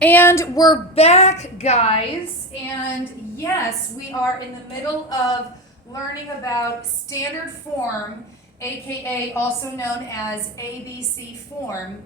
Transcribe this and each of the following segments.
And we're back, guys. And yes, we are in the middle of learning about standard form, aka also known as ABC form.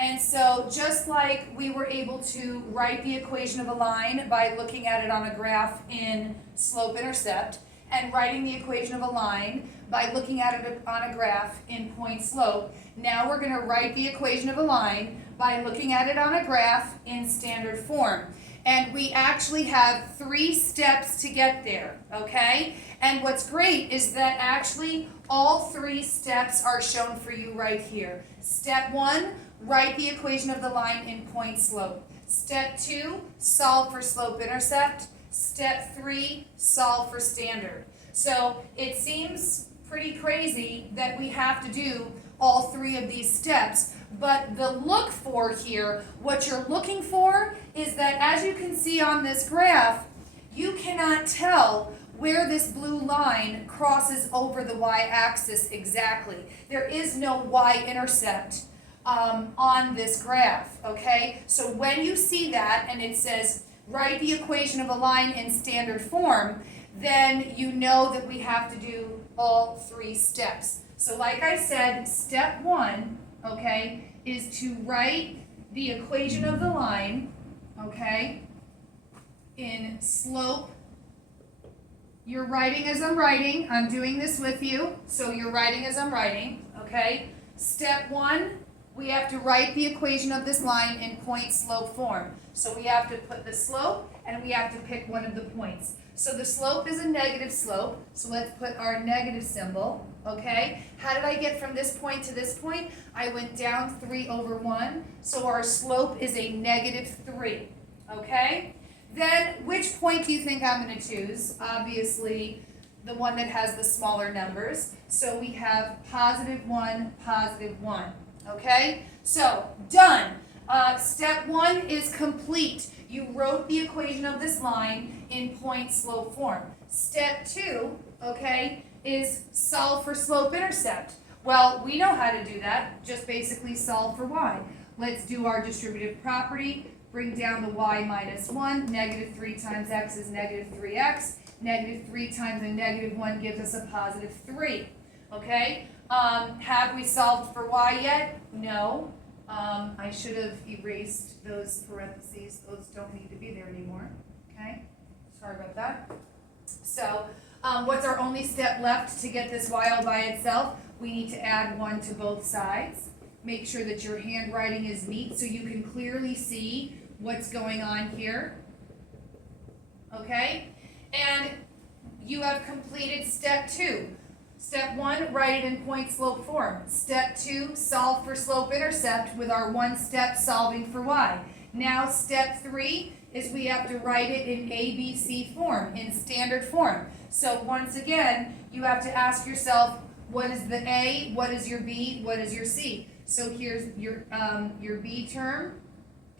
And so, just like we were able to write the equation of a line by looking at it on a graph in slope intercept, and writing the equation of a line by looking at it on a graph in point slope, now we're going to write the equation of a line by looking at it on a graph in standard form. And we actually have 3 steps to get there, okay? And what's great is that actually all 3 steps are shown for you right here. Step 1, write the equation of the line in point slope. Step 2, solve for slope intercept. Step 3, solve for standard. So it seems pretty crazy that we have to do all 3 of these steps, but the look for here, what you're looking for is that, as you can see on this graph, you cannot tell where this blue line crosses over the y-axis exactly. There is no y-intercept on this graph, okay? So when you see that and it says write the equation of a line in standard form, then you know that we have to do all 3 steps. So like I said, step 1, okay, is to write the equation of the line, okay, in slope. You're writing as I'm writing. I'm doing this with you, so you're writing as I'm writing, okay? Step 1, we have to write the equation of this line in point slope form. So we have to put the slope and we have to pick one of the points. So the slope is a negative slope, so let's put our negative symbol, okay? How did I get from this point to this point? I went down 3 over 1, so our slope is a negative 3, okay? Then which point do you think I'm going to choose? Obviously, the one that has the smaller numbers. So we have positive 1, positive 1. Okay? So, done. Step 1 is complete. You wrote the equation of this line in point slope form. Step 2, okay, is solve for slope intercept. Well, we know how to do that. Just basically solve for y. Let's do our distributive property. Bring down the y minus 1. Negative 3 times x is negative 3x. Negative 3 times a negative 1 gives us a positive 3. Okay? Have we solved for y yet? No. I should have erased those parentheses. Those don't need to be there anymore. Okay? Sorry about that. So, what's our only step left to get this y all by itself? We need to add 1 to both sides. Make sure that your handwriting is neat so you can clearly see what's going on here. Okay? And you have completed step 2. Step 1, write it in point slope form. Step 2, solve for slope intercept with our 1-step solving for y. Now step 3 is we have to write it in ABC form, in standard form. So once again, you have to ask yourself, what is the A, what is your B, what is your C? So here's your B term.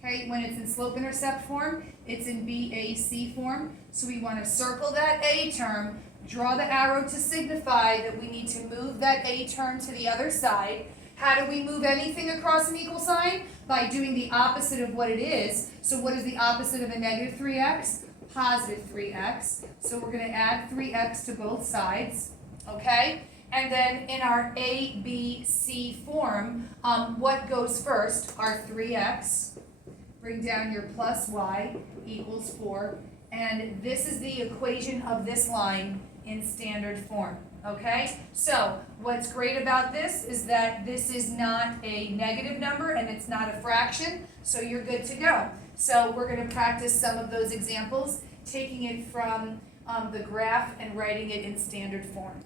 Okay, when it's in slope intercept form, it's in BAC form. So we want to circle that A term, draw the arrow to signify that we need to move that A term to the other side. How do we move anything across an equal sign? By doing the opposite of what it is. So what is the opposite of a negative 3x? Positive 3x. So we're going to add 3x to both sides. Okay? And then in our ABC form, what goes first? Our 3x. Bring down your plus y equals 4. And this is the equation of this line in standard form. Okay? So, what's great about this is that this is not a negative number and it's not a fraction, so you're good to go. So, we're going to practice some of those examples, taking it from the graph and writing it in standard form.